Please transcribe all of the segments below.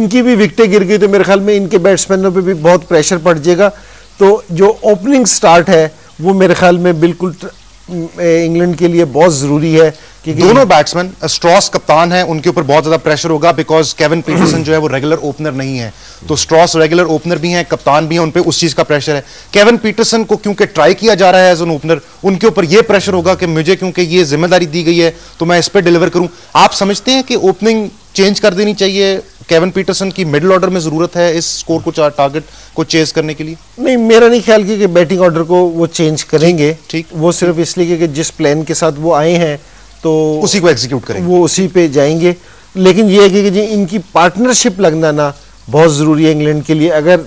इनकी भी विकेटें गिर गई तो मेरे ख्याल में इनके बैट्समैनों पे भी बहुत प्रेशर पड़ जाएगा। तो जो ओपनिंग स्टार्ट है वो मेरे ख्याल में बिल्कुल इंग्लैंड के लिए बहुत जरूरी है कि दोनों बैट्समैन, स्ट्रॉस कप्तान है, उनके ऊपर बहुत ज्यादा प्रेशर होगा बिकॉज केविन पीटरसन जो है वो रेगुलर ओपनर नहीं है। तो स्ट्रॉस रेगुलर ओपनर भी हैं, कप्तान भी है, उन पे उस चीज का प्रेशर है। केविन पीटरसन को क्योंकि ट्राई किया जा रहा है एज एन ओपनर, उनके ऊपर ये प्रेशर होगा कि मुझे क्योंकि ये जिम्मेदारी दी गई है तो मैं इस पर डिलीवर करूं। आप समझते हैं कि ओपनिंग चेंज कर देनी चाहिए, केविन पीटरसन की मिडिल ऑर्डर में जरूरत है इस स्कोर को, टारगेट को चेज करने के लिए? नहीं, मेरा नहीं ख्याल कि बैटिंग ऑर्डर को वो चेंज करेंगे। ठीक, वो सिर्फ इसलिए कि जिस प्लान के साथ वो आए हैं तो उसी को एग्जीक्यूट करेंगे, वो उसी पे जाएंगे। लेकिन ये है कि जी इनकी पार्टनरशिप लगना ना बहुत जरूरी है इंग्लैंड के लिए। अगर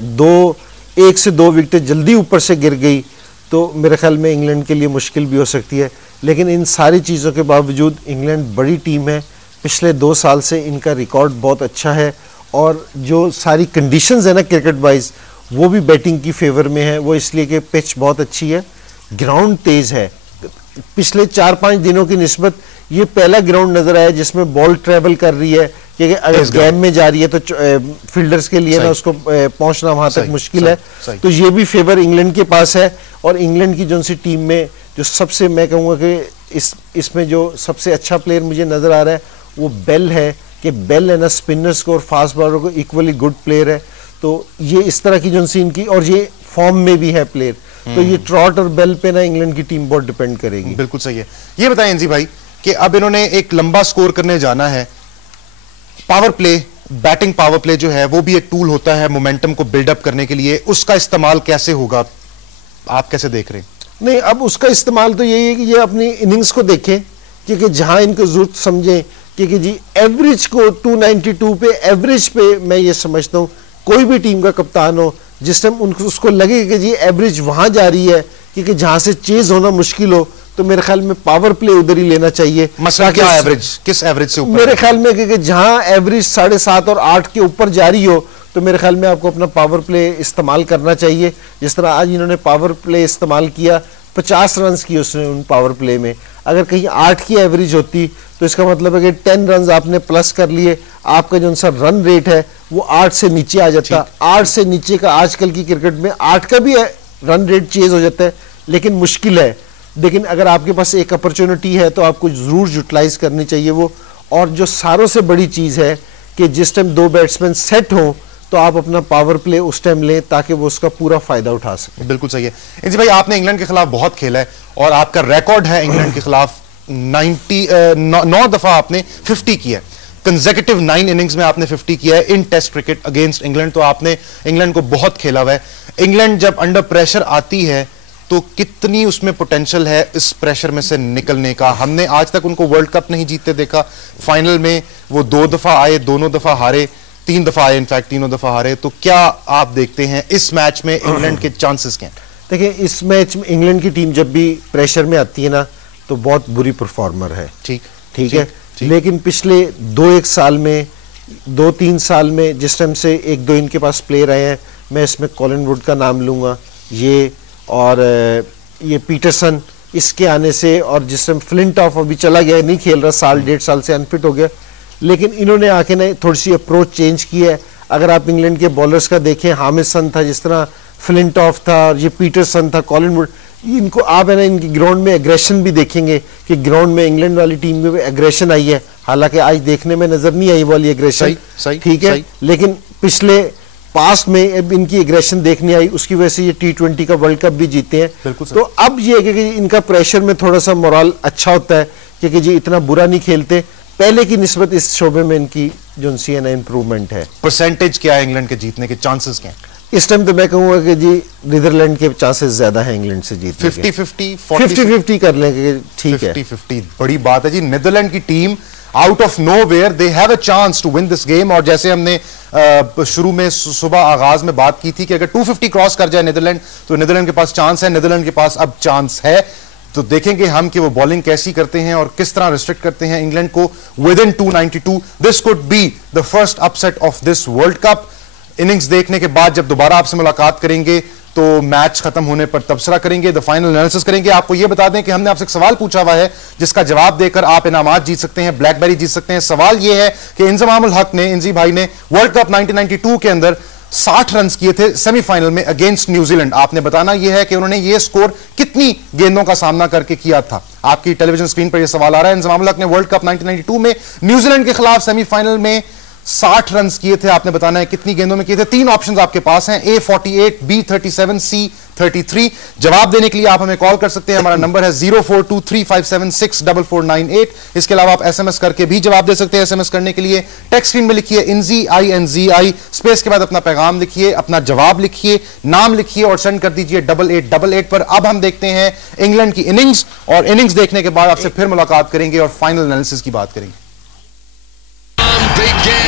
1 से 2 विकेटें जल्दी ऊपर से गिर गई तो मेरे ख्याल में इंग्लैंड के लिए मुश्किल भी हो सकती है। लेकिन इन सारी चीज़ों के बावजूद इंग्लैंड बड़ी टीम है, पिछले 2 साल से इनका रिकॉर्ड बहुत अच्छा है और जो सारी कंडीशंस है ना क्रिकेट वाइज वो भी बैटिंग की फेवर में है। वो इसलिए कि पिच बहुत अच्छी है, ग्राउंड तेज है। पिछले 4-5 दिनों की निस्बत ये पहला ग्राउंड नजर आया जिसमें बॉल ट्रेवल कर रही है, क्योंकि अगर गैप में जा रही है तो फील्डर्स के लिए ना उसको पहुंचना वहां तक मुश्किल है। तो ये भी फेवर इंग्लैंड के पास है। और इंग्लैंड की जो सी टीम में जो सबसे मैं कहूँगा कि इसमें जो सबसे अच्छा प्लेयर मुझे नजर आ रहा है वो बेल है, कि बेल है ना स्पिनर्स को और फास्ट बॉलर को इक्वली गुड प्लेयर है। तो ये इस तरह की जो सी इनकी, और ये फॉर्म में भी है प्लेयर, तो ये ट्रॉट और बेल पे ना इंग्लैंड की टीम बहुत डिपेंड करेगी। बिल्कुल सही है। ये बताएं एनजी भाई कि अब इन्होंने एक लंबा स्कोर करने जाना है, power play, batting power play जो है वो भी एक टूल होता है मोमेंटम को बिल्डअप करने के लिए, उसका इस्तेमाल कैसे होगा, आप कैसे देख रहे हैं? नहीं, अब उसका इस्तेमाल तो यही है कि ये अपनी इनिंग्स को देखें, क्योंकि जहां इनको जरूरत समझें, क्योंकि जी एवरेज को 292 पे एवरेज पे मैं ये समझता हूँ कोई भी टीम का कप्तान हो जिस टाइम उनको उसको लगे कि जी एवरेज वहां जा रही है, क्योंकि जहां से चेज होना मुश्किल हो, तो मेरे ख्याल में पावर प्ले उधर ही लेना चाहिए। मसला क्या एवरेज, किस एवरेज से ऊपर? मेरे ख्याल में कि जहां एवरेज 7.5 और 8 के ऊपर जा रही हो तो मेरे ख्याल में आपको अपना पावर प्ले इस्तेमाल करना चाहिए। जिस तरह आज इन्होंने पावर प्ले इस्तेमाल किया, 50 रन किए उसने उन पावर प्ले में। अगर कहीं 8 की एवरेज होती तो इसका मतलब है कि 10 रन आपने प्लस कर लिए, आपका जो सा रन रेट है वो 8 से नीचे आ जाता। 8 से नीचे का आजकल की क्रिकेट में 8 का भी रन रेट चेज हो जाता है, लेकिन मुश्किल है। लेकिन अगर आपके पास एक अपॉर्चुनिटी है तो आपको जरूर यूटिलाइज करनी चाहिए वो। और जो सारों से बड़ी चीज है कि जिस टाइम 2 बैट्समैन सेट हो तो आप अपना पावर प्ले उस टाइम लें ताकि वो उसका पूरा फायदा उठा सके। बिल्कुल सही है। इंजी भाई, आपने इंग्लैंड के खिलाफ बहुत खेला है और आपका रिकॉर्ड है इंग्लैंड के खिलाफ 9 दफा आपने 50 किया है, कंसेक्यूटिव 9 इनिंग्स में आपने 50 किया है इन टेस्ट क्रिकेट अगेंस्ट इंग्लैंड। तो आपने इंग्लैंड को बहुत खेला हुआ है। इंग्लैंड जब अंडर प्रेशर आती है तो कितनी उसमें पोटेंशियल है इस प्रेशर में से निकलने का? हमने आज तक उनको वर्ल्ड कप नहीं जीतते देखा, फाइनल में वो 2 दफा आए, दोनों दफा हारे, 3 दफा आए, इनफैक्ट तीनों दफा हारे। तो क्या आप देखते हैं इस मैच में इंग्लैंड के चांसेस क्या हैं? देखिए, इस मैच में इंग्लैंड की टीम जब भी प्रेशर में आती है ना तो बहुत बुरी परफॉर्मर है। ठीक है। लेकिन पिछले 2-1 साल में, 2-3 साल में जिस टाइम से 1-2 इनके पास प्लेयर आए हैं, मैं इसमें कॉलिन वुड का नाम लूंगा, ये और ये पीटरसन, इसके आने से, और जिस टाइम फ्लिंटॉफ अभी चला गया, नहीं खेल रहा, 1.5 साल से अनफिट हो गया, लेकिन इन्होंने आके ना थोड़ी सी अप्रोच चेंज की है। अगर आप इंग्लैंड के बॉलर्स का देखें, हामिसन था, जिस तरह फ्लिंटॉफ था, ये पीटरसन था, कॉलिन वुड, इनको आप है ना इनकी ग्राउंड में एग्रेशन भी देखेंगे कि ग्राउंड में इंग्लैंड वाली टीम में एग्रेशन आई है। हालांकि आज देखने में नजर नहीं आई वाली एग्रेशन, ठीक है, लेकिन पिछले पास्ट में अब इनकी एग्रेशन देखने आई, उसकी वजह से ये T20 का वर्ल्ड कप भी जीते हैं। तो अब ये है कि इनका प्रेशर में थोड़ा सा मोरल अच्छा होता है, क्योंकि जी इतना बुरा नहीं खेलते। पहले की निस्बत इस शोबे में इनकी जो सी है ना इम्प्रूवमेंट है। परसेंटेज क्या है इंग्लैंड के जीतने के, चांसेस क्या हैं इस टाइम? तो मैं कहूंगा कि जी नीदरलैंड के चांसेस ज्यादा है इंग्लैंड से जीतने के। 50-50 कर लेंगे, ठीक है, 50-50 बड़ी बात है जी। नीदरलैंड की team out of nowhere they have a chance to win this game. और जैसे हमने शुरू में सुबह आगाज में बात की थी कि अगर 250 क्रॉस कर जाए नीदरलैंड तो नीदरलैंड के पास चांस है, नीदरलैंड के पास अब चांस है। तो देखेंगे हम कि वो बॉलिंग कैसी करते हैं और किस तरह रिस्ट्रिक्ट करते हैं इंग्लैंड को with in 292। This could be the first upset of this world cup. Innings देखने के बाद जब दोबारा आपसे मुलाकात करेंगे तो मैच खत्म होने पर तबसरा करेंगे, द फाइनल एनालिसिस करेंगे। आपको यह बता दें कि हमने आपसे एक सवाल पूछा हुआ है जिसका जवाब देकर आप इनामात जीत सकते हैं, ब्लैकबेरी जीत सकते हैं। सवाल यह है कि इंजमामुल हक ने, इंजी भाई ने वर्ल्ड कप 1992 के अंदर 60 रन किए थे सेमीफाइनल में अगेंस्ट न्यूजीलैंड। आपने बताना यह है कि उन्होंने यह स्कोर कितनी गेंदों का सामना करके किया था। आपकी टेलीविजन स्क्रीन पर यह सवाल आ रहा है। इंजमामुल हक ने वर्ल्ड कप 1992 में न्यूजीलैंड के खिलाफ सेमीफाइनल में 60 रन किए थे। आपने बताना है कितनी गेंदों में किए थे। 3 ऑप्शंस आपके पास हैं, A 48, B 37, C 33। जवाब देने के लिए आप हमें कॉल कर सकते हैं। हमारा नंबर है 0423576448। इसके अलावा आप SMS करके भी जवाब दे सकते हैं। SMS करने के लिए टेक्स्ट स्क्रीन में लिखिए INZI INZI, स्पेस के बाद अपना पैगाम लिखिए, अपना जवाब लिखिए, नाम लिखिए और सेंड कर दीजिए 8888 पर। अब हम देखते हैं इंग्लैंड की इनिंग्स, और इनिंग्स देखने के बाद आपसे फिर मुलाकात करेंगे और फाइनल एनालिसिस की बात करेंगे। Begin.